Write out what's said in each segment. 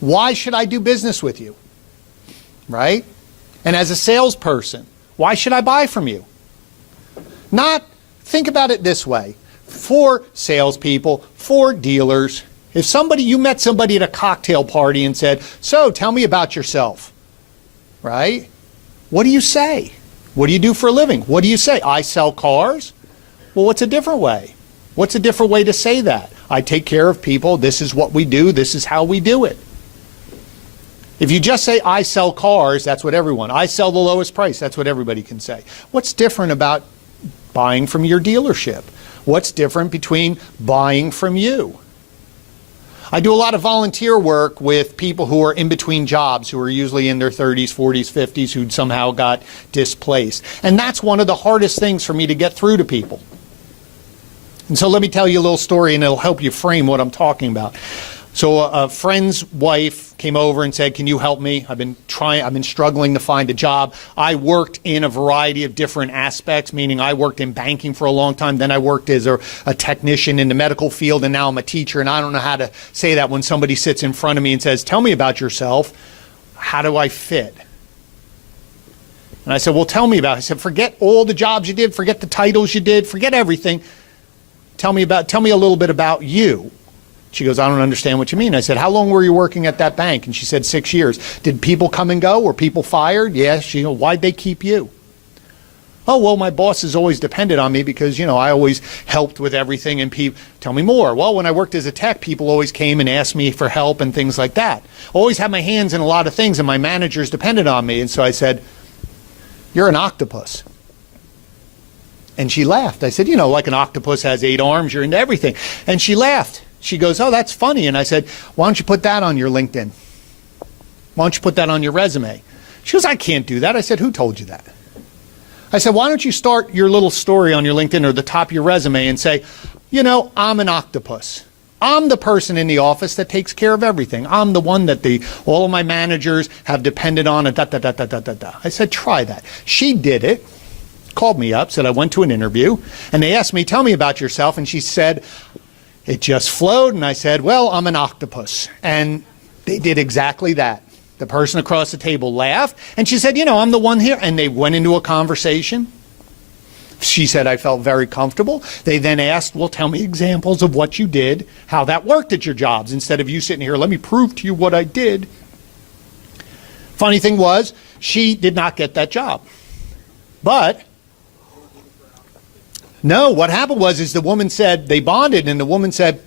Why should I do business with you? Right? And as a salesperson, why should I buy from you? Not, think about it this way. For salespeople, for dealers, if you met somebody at a cocktail party and said, so tell me about yourself, right? What do you say? What do you do for a living? What do you say? I sell cars? Well, what's a different way? What's a different way to say that? I take care of people. This is what we do. This is how we do it. If you just say, I sell cars, that's what everyone. I sell the lowest price. That's what everybody can say. What's different about buying from your dealership? What's different between buying from you? I do a lot of volunteer work with people who are in between jobs, who are usually in their 30s, 40s, 50s, who somehow got displaced. And that's one of the hardest things for me to get through to people. And so let me tell you a little story, and it'll help you frame what I'm talking about. So a friend's wife came over and said, can you help me? I've been struggling to find a job. I worked in a variety of different aspects, meaning I worked in banking for a long time. Then I worked as a technician in the medical field, and now I'm a teacher. And I don't know how to say that when somebody sits in front of me and says, tell me about yourself. How do I fit? And I said, well, tell me about it. I said, forget all the jobs you did, forget the titles you did, forget everything. Tell me a little bit about you. She goes, I don't understand what you mean. I said, how long were you working at that bank? And she said, 6 years. Did people come and go? Were people fired? Yes. She goes, why'd they keep you? Oh, well, my bosses always depended on me because, I always helped with everything. And people, tell me more. Well, when I worked as a tech, people always came and asked me for help and things like that. Always had my hands in a lot of things, and my managers depended on me. And so I said, you're an octopus. And she laughed. I said, like an octopus has 8 arms, you're into everything. And she laughed. She goes, oh, that's funny. And I said, why don't you put that on your LinkedIn? Why don't you put that on your resume? She goes, I can't do that. I said, who told you that? I said, why don't you start your little story on your LinkedIn or the top of your resume and say, I'm an octopus. I'm the person in the office that takes care of everything. I'm the one that all of my managers have depended on. And I said, try that. She did it. Called me up, said I went to an interview, and they asked me, tell me about yourself. And she said, it just flowed. And I said, well, I'm an octopus. And they did exactly that. The person across the table laughed, and she said, I'm the one here. And they went into a conversation. She said, I felt very comfortable. They then asked, well, tell me examples of what you did, how that worked at your jobs, instead of you sitting here, let me prove to you what I did. Funny thing was, she did not get that job. But no, what happened was the woman said, they bonded, and the woman said,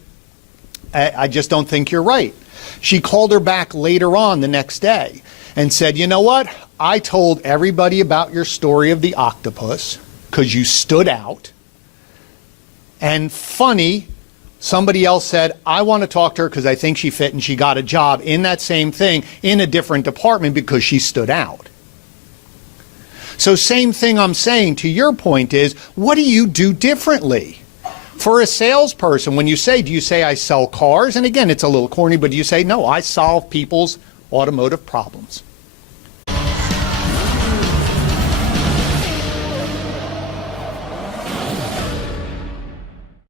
I just don't think you're right. She called her back later on the next day and said, you know what? I told everybody about your story of the octopus because you stood out. And funny, somebody else said, I want to talk to her because I think she fit, and she got a job in that same thing in a different department because she stood out. So same thing I'm saying to your point is, what do you do differently? For a salesperson, when you say, do you say I sell cars? And again, it's a little corny, but do you say, no, I solve people's automotive problems?